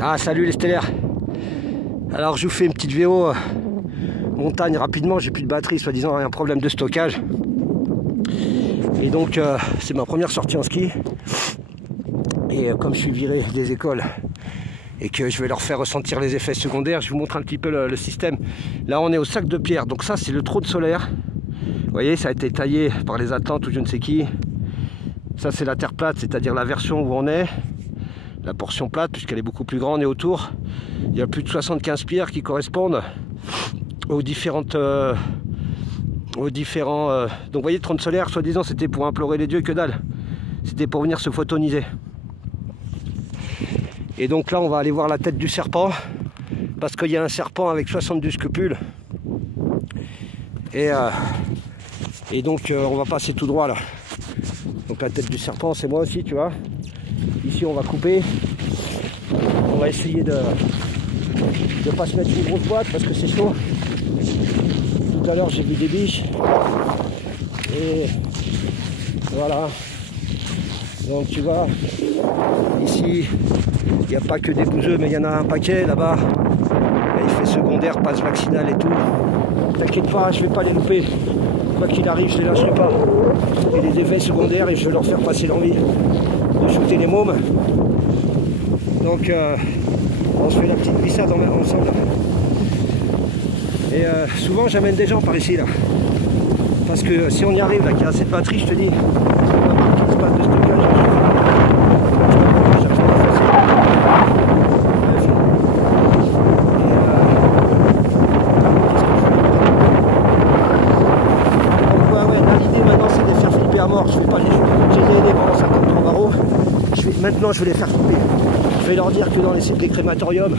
Ah, salut les stellaires. Alors je vous fais une petite VO montagne rapidement, j'ai plus de batterie, soi-disant un problème de stockage. Et donc c'est ma première sortie en ski. Et comme je suis viré des écoles et que je vais leur faire ressentir les effets secondaires, je vous montre un petit peu le système. Là on est au sac de pierre, donc ça c'est le trône solaire. Vous voyez, ça a été taillé par les Atlantes ou je ne sais qui. Ça c'est la terre plate, c'est-à-dire la version où on est. La portion plate, puisqu'elle est beaucoup plus grande, et autour, il y a plus de 75 pierres qui correspondent aux différentes... Donc vous voyez, le trône solaire, soi-disant, c'était pour implorer les dieux, que dalle. C'était pour venir se photoniser. Et donc là, on va aller voir la tête du serpent, parce qu'il y a un serpent avec 72 scupules. Et donc, on va passer tout droit, là. Donc la tête du serpent, c'est moi aussi, tu vois. Ici, on va couper. On va essayer de ne pas se mettre une grosse boîte parce que c'est chaud. Tout à l'heure, j'ai vu des biches. Et voilà. Donc, tu vois, ici, il n'y a pas que des bouseux, mais il y en a un paquet là-bas. Effet secondaire, passe vaccinal et tout. T'inquiète pas, je ne vais pas les louper. Quoi qu'il arrive, je ne les lâcherai pas. Et les effets secondaires, et je vais leur faire passer l'envie de shooter les mômes. Donc on se fait la petite glissade ensemble. Et souvent j'amène des gens par ici là. Parce que si on y arrive, là, qu'il y a assez de batterie, je te dis, on a marqué l'espace de stockage. Je vais pas les aider pendant 53 barreaux. Maintenant je vais les faire couper. Je vais leur dire que dans les sites des crématoriums,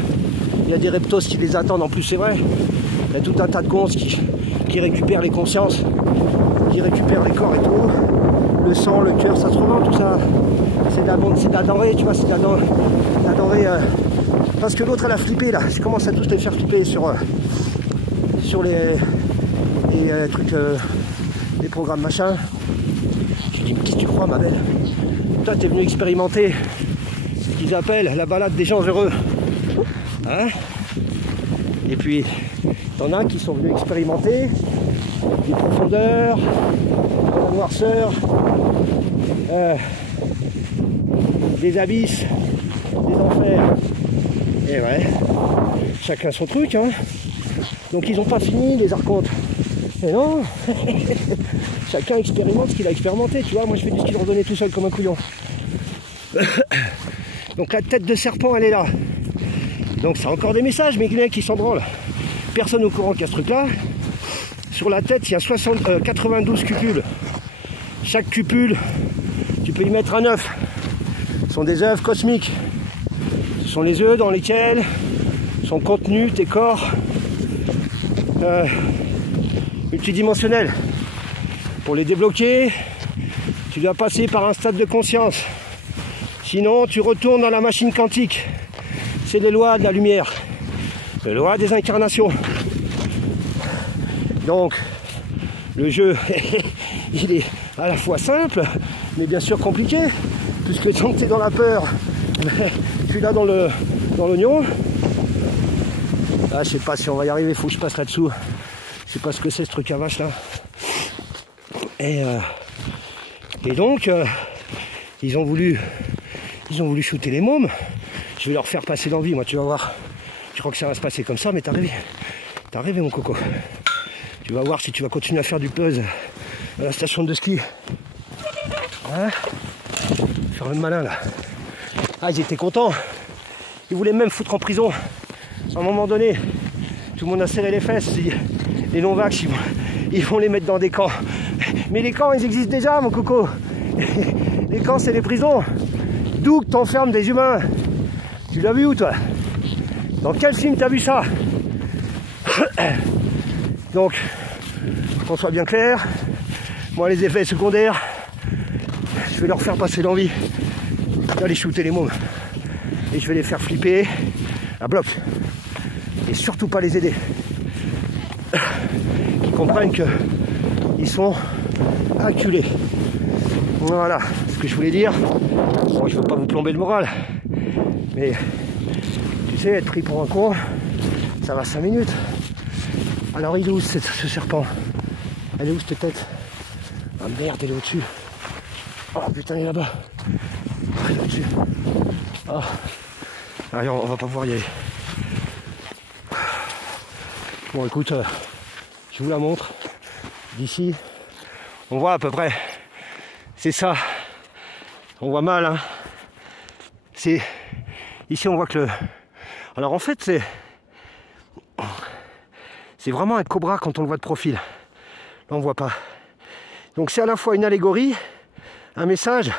il y a des reptos qui les attendent. En plus c'est vrai, il y a tout un tas de cons qui récupèrent les consciences, qui récupèrent les corps et tout. Le sang, le cœur, ça se revend tout ça. C'est de la denrée, tu vois, c'est de la denrée. Parce que l'autre elle a flippé là. Je commence à tous les faire flipper sur les trucs, les programmes machin. Qu'est-ce que tu crois, ma belle? Toi, t'es venu expérimenter ce qu'ils appellent la balade des gens heureux. Hein? Et puis, t'en as qui sont venus expérimenter des profondeurs, de la noirceur, des abysses, des enfers. Et ouais, chacun son truc, hein. Donc, ils n'ont pas fini, les archontes. Et non. Chacun expérimente ce qu'il a expérimenté, tu vois. Moi je fais du ski de randonnée tout seul comme un couillon. Donc la tête de serpent elle est là. Donc c'est encore des messages, mais il y en a qui s'en branlent. Personne au courant qu'il y a ce truc là. Sur la tête il y a 92 cupules. Chaque cupule, tu peux y mettre un œuf. Ce sont des œufs cosmiques. Ce sont les œufs dans lesquels sont contenus tes corps multidimensionnels. Pour les débloquer, tu dois passer par un stade de conscience. Sinon, tu retournes dans la machine quantique. C'est les lois de la lumière, les lois des incarnations. Donc, le jeu, il est à la fois simple, mais bien sûr compliqué, puisque tant que tu es dans la peur, tu es là dans l'oignon. Ah, je sais pas si on va y arriver, il faut que je passe là-dessous. Je sais pas ce que c'est ce truc à vache là. Et donc, ils ont voulu shooter les mômes. Je vais leur faire passer l'envie, moi, tu vas voir. Je crois que ça va se passer comme ça, mais t'as rêvé mon coco. Tu vas voir si tu vas continuer à faire du buzz à la station de ski. Hein? Faire le malin là. Ah, ils étaient contents. Ils voulaient même foutre en prison. À un moment donné, tout le monde a serré les fesses. Les non-vax, ils vont les mettre dans des camps. Mais les camps, ils existent déjà, mon coco. Les camps, c'est les prisons. D'où t'enfermes des humains. Tu l'as vu où, toi? Dans quel film t'as vu ça? Donc, qu'on soit bien clair, moi, les effets secondaires, je vais leur faire passer l'envie d'aller shooter les mômes. Et je vais les faire flipper à bloc. Et surtout pas les aider. Qu'ils comprennent qu'ils sont acculés. Voilà ce que je voulais dire. Bon, je ne veux pas vous plomber le moral, mais Tu sais, être pris pour un con, ça va 5 minutes. Alors il est où ce serpent? Elle est où cette tête? Ah merde, elle est au-dessus. Oh putain, il est là-bas. Elle est au-dessus. Oh. Allez, on va pas pouvoir y aller. Bon écoute, je vous la montre. D'ici, on voit à peu près. C'est ça. On voit mal, hein. C'est... Ici on voit que le... Alors en fait c'est vraiment un cobra quand on le voit de profil. Là on voit pas. Donc c'est à la fois une allégorie, un message,